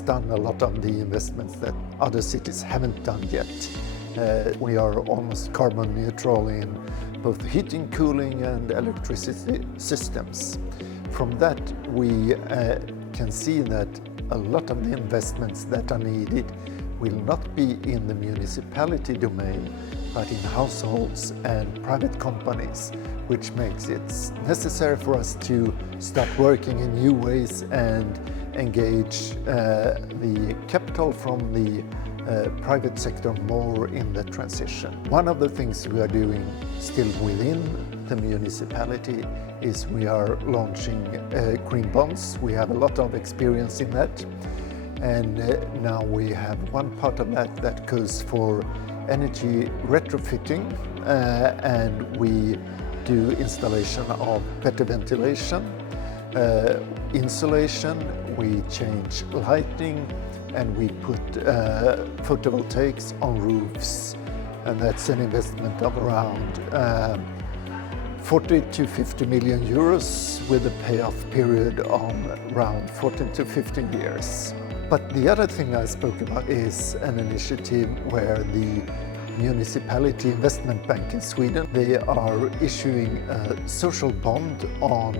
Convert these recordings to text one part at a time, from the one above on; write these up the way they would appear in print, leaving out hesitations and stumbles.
has done a lot of the investments that other cities haven't done yet. We are almost carbon neutral in both heating, cooling and electricity systems. From that we can see that a lot of the investments that are needed will not be in the municipality domain, but in households and private companies, which makes it necessary for us to start working in new ways and engage the capital from the private sector more in the transition. One of the things we are doing still within the municipality is we are launching green bonds. We have a lot of experience in that, and now we have one part of that goes for energy retrofitting, and we do installation of better ventilation, insulation, we change lighting, and we put photovoltaics on roofs, and that's an investment of around 40 to 50 million euros with a payoff period of around 14 to 15 years. But the other thing I spoke about is an initiative where the Municipality Investment Bank in Sweden, they are issuing a social bond on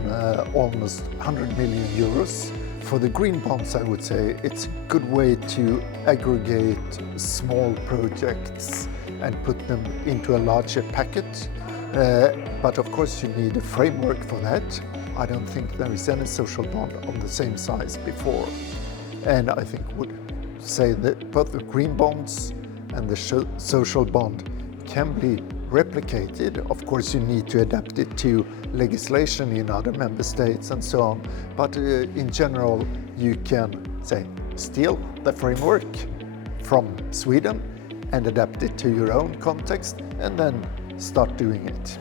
almost 100 million euros. For the green bonds, I would say it's a good way to aggregate small projects and put them into a larger packet. But of course you need a framework for that. I don't think there is any social bond of the same size before. And I think would say that both the green bonds and the social bond can be replicated. Of course you need to adapt it to legislation in other member states and so on, but in general you can say steal the framework from Sweden and adapt it to your own context and then start doing it.